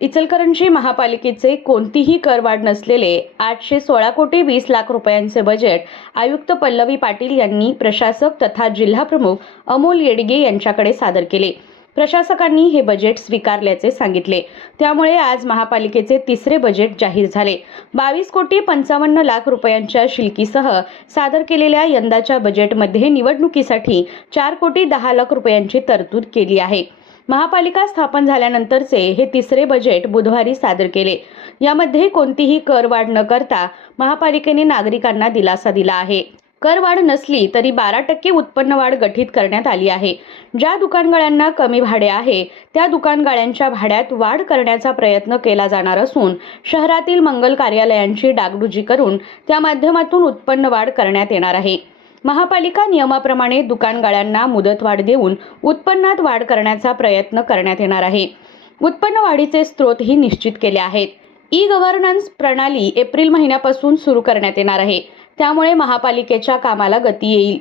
इचलकरंजी महापालिकेचे कोणतीही करवाढ नसलेले आठशे सोळा कोटी वीस लाख रुपयांचे बजेट आयुक्त पल्लवी पाटील यांनी प्रशासक तथा जिल्हाप्रमुख अमोल येडगे यांच्याकडे सादर केले. प्रशासकांनी हे बजेट स्वीकारल्याचे सांगितले. त्यामुळे आज महापालिकेचे तिसरे बजेट जाहीर झाले. बावीस कोटी पंचावन्न लाख रुपयांच्या शिल्कीसह सादर केलेल्या यंदाच्या बजेटमध्ये निवडणुकीसाठी चार कोटी दहा लाख रुपयांची तरतूद केली आहे. महापालिका स्थापन झाल्यानंतरचे हे तिसरे बजेट बुधवारी सादर केले. यामध्ये कोणतीही करवाढ न करता महापालिकेने नागरिकांना दिलासा दिला आहे. करवाढ नसली तरी बारा टक्के उत्पन्न वाढ गठीत करण्यात आली आहे. ज्या दुकानगाळ्यांना कमी भाडे आहे त्या दुकानगाळ्यांच्या भाड्यात वाढ करण्याचा प्रयत्न केला जाणार असून शहरातील मंगल कार्यालयांची डागडुजी करून त्या माध्यमातून उत्पन्न वाढ करण्यात येणार आहे. महापालिका नियमाप्रमाणे दुकानगाळ्यांना मुदतवाढ देऊन उत्पन्नात वाढ करण्याचा प्रयत्न करण्यात येणार आहे. उत्पन्न वाढीचे स्रोतही निश्चित केले आहेत. ई गव्हर्नन्स प्रणाली एप्रिल महिन्यापासून सुरू करण्यात येणार आहे. त्यामुळे महापालिकेच्या कामाला गती येईल.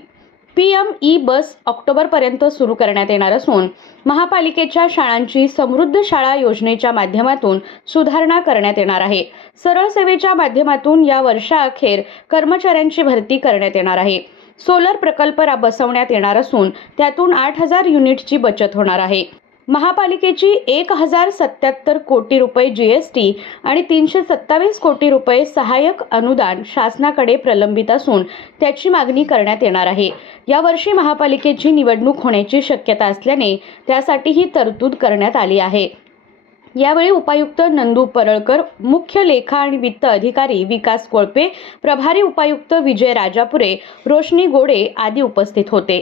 पी एम ई बस ऑक्टोबरपर्यंत सुरू करण्यात येणार असून महापालिकेच्या शाळांची समृद्ध शाळा योजनेच्या माध्यमातून सुधारणा करण्यात येणार आहे. सरळ सेवेच्या माध्यमातून या वर्षाअखेर कर्मचाऱ्यांची भरती करण्यात येणार आहे. सोलर प्रकल्प बसवण्यात येणार असून त्यातून आठ हजार युनिटची बचत होणार आहे. महापालिकेची एक हजार सत्याहत्तर कोटी रुपये जीएसटी आणि तीनशे सत्तावीस कोटी रुपये सहाय्यक अनुदान शासनाकडे प्रलंबित असून त्याची मागणी करण्यात येणार आहे. यावर्षी महापालिकेची निवडणूक होण्याची शक्यता असल्याने त्यासाठी ही तरतूद करण्यात आली आहे. यावेळी उपायुक्त नंदू परळकर मुख्य लेखा आणि वित्त अधिकारी विकास कोळपे प्रभारी उपायुक्त विजय राजापुरे रोशनी गोडे आदी उपस्थित होते.